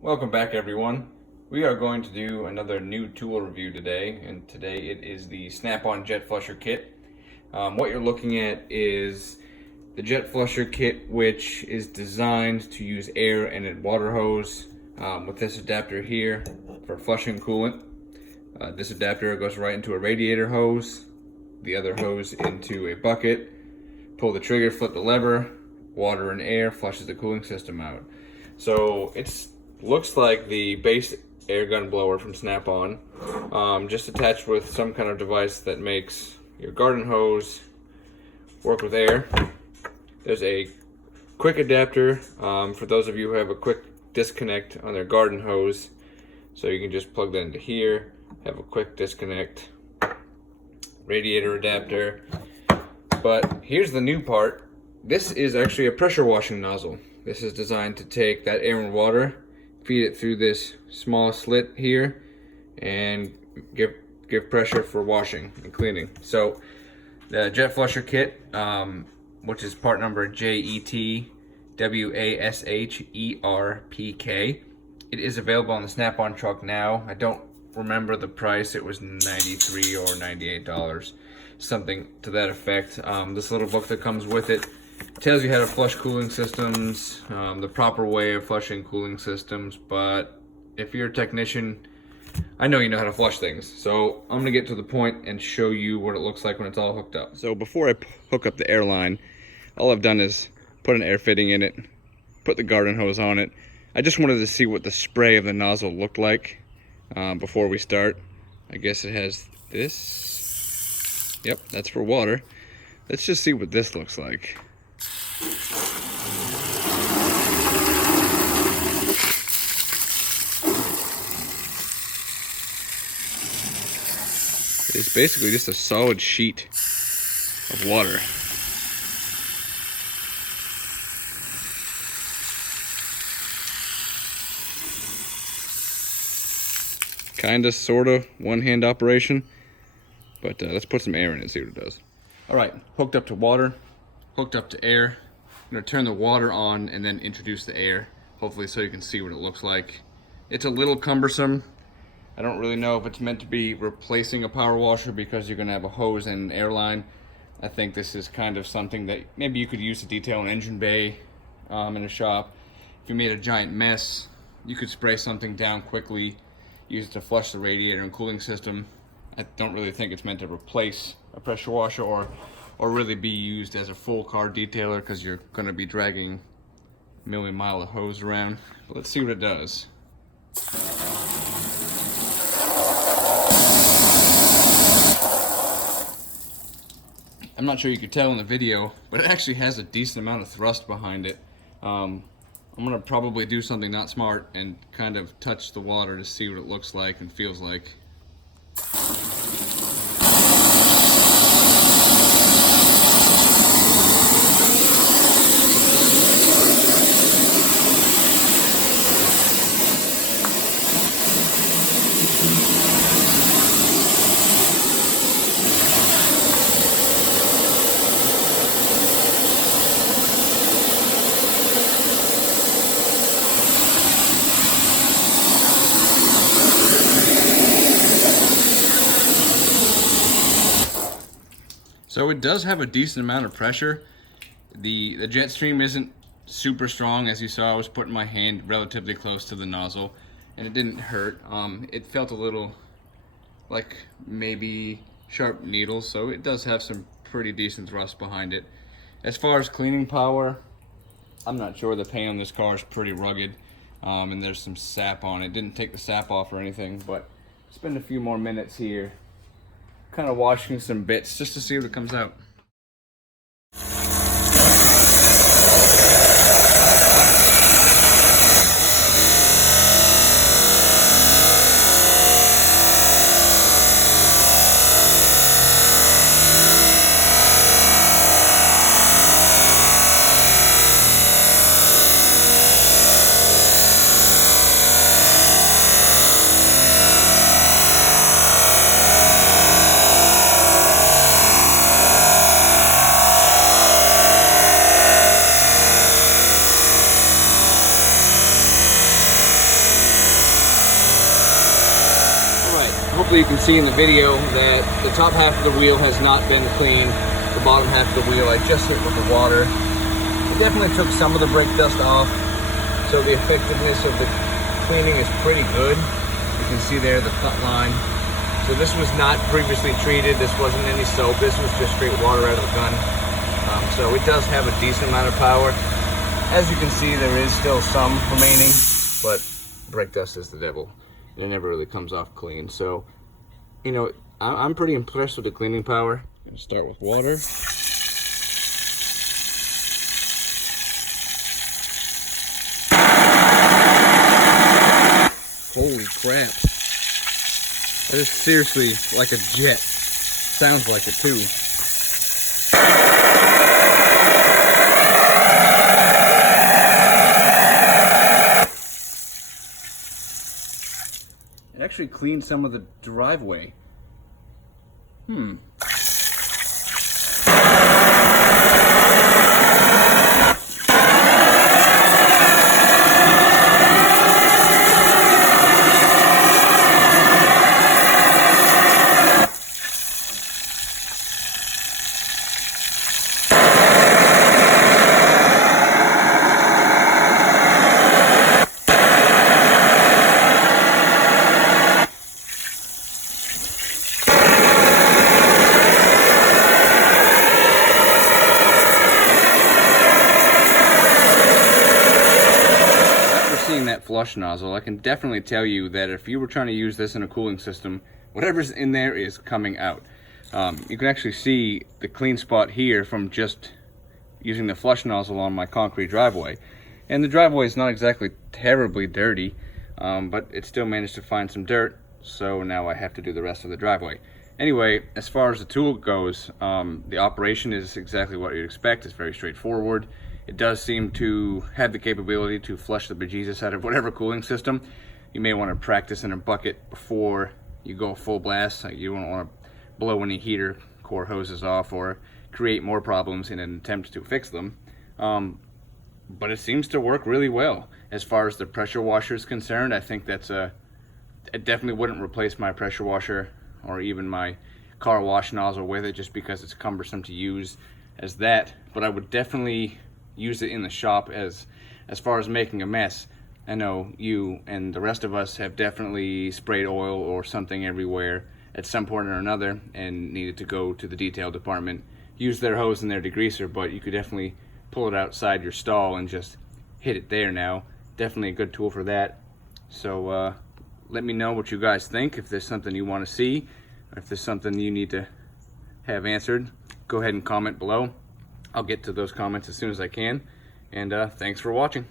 Welcome back, everyone. We are going to do another new tool review today, and today it is the Snap-on Jet Flusher Kit. What you're looking at is the Jet Flusher Kit, which is designed to use air and a water hose with this adapter here for flushing coolant. This adapter goes right into a radiator hose, the other hose into a bucket, pull the trigger, flip the lever, water and air flushes the cooling system out. So it's looks like the base air gun blower from Snap-on, just attached with some kind of device that makes your garden hose work with air. There's a quick adapter for those of you who have a quick disconnect on their garden hose, so you can just plug that into here, have a quick disconnect. Radiator adapter. But here's the new part. This is actually a pressure washing nozzle. This is designed to take that air and water, feed it through this small slit here, and give pressure for washing and cleaning. So the Jet Flusher Kit, which is part number JETWASHERPK, it is available on the Snap-on truck now. I don't remember the price. It was $93 or $98, something to that effect. This little book that comes with it tells you how to flush cooling systems, the proper way of flushing cooling systems. But if you're a technician, I know you know how to flush things. So I'm gonna get to the point and show you what it looks like when it's all hooked up. So before I hook up the air line, all I've done is put an air fitting in it, put the garden hose on it. I just wanted to see what the spray of the nozzle looked like before we start. I guess it has this. Yep, that's for water. Let's just see what this looks like. It's basically just a solid sheet of water. Kinda, sorta, one-hand operation. But let's put some air in it and see what it does. Alright, hooked up to water, hooked up to air. I'm gonna turn the water on and then introduce the air, hopefully so you can see what it looks like. It's a little cumbersome. I don't really know if it's meant to be replacing a power washer because you're gonna have a hose and an air line. I think this is kind of something that maybe you could use to detail an engine bay in a shop. If you made a giant mess, you could spray something down quickly, use it to flush the radiator and cooling system. I don't really think it's meant to replace a pressure washer or really be used as a full car detailer, because you're gonna be dragging a million mile of hose around. But let's see what it does. I'm not sure you could tell in the video, but it actually has a decent amount of thrust behind it. I'm gonna probably do something not smart and kind of touch the water to see what it looks like and feels like. So it does have a decent amount of pressure. The jet stream isn't super strong. As you saw, I was putting my hand relatively close to the nozzle and it didn't hurt. It felt a little like maybe sharp needles, so it does have some pretty decent thrust behind it. As far as cleaning power, I'm not sure. The paint on this car is pretty rugged, and there's some sap on it. Didn't take the sap off or anything, but spend a few more minutes here kind of washing some bits just to see what it comes out. hopefully you can see in the video that the top half of the wheel has not been cleaned. The bottom half of the wheel I just hit with the water. It definitely took some of the brake dust off, so the effectiveness of the cleaning is pretty good. You can see there the cut line. So this was not previously treated. This wasn't any soap. This was just straight water out of the gun. So it does have a decent amount of power. As you can see, there is still some remaining, but brake dust is the devil. It never really comes off clean. So, you know, I'm pretty impressed with the cleaning power. I'm gonna start with water. Holy crap. That is seriously like a jet. Sounds like it too. It actually cleaned some of the driveway. That flush nozzle, I can definitely tell you that if you were trying to use this in a cooling system, whatever's in there is coming out. You can actually see the clean spot here from just using the flush nozzle on my concrete driveway, and the driveway is not exactly terribly dirty, but it still managed to find some dirt, so now I have to do the rest of the driveway. Anyway, as far as the tool goes, the operation is exactly what you'd expect. It's very straightforward. It does seem to have the capability to flush the bejesus out of whatever cooling system. You may want to practice in a bucket before you go full blast. You don't want to blow any heater core hoses off or create more problems in an attempt to fix them. But it seems to work really well. As far as the pressure washer is concerned, I think that's I definitely wouldn't replace my pressure washer or even my car wash nozzle with it, just because it's cumbersome to use as that. But I would definitely use it in the shop as far as making a mess. I know you and the rest of us have definitely sprayed oil or something everywhere at some point or another and needed to go to the detail department, use their hose and their degreaser, but you could definitely pull it outside your stall and just hit it there now. Definitely a good tool for that. So let me know what you guys think. If there's something you want to see, or if there's something you need to have answered, go ahead and comment below. I'll get to those comments as soon as I can. And thanks for watching.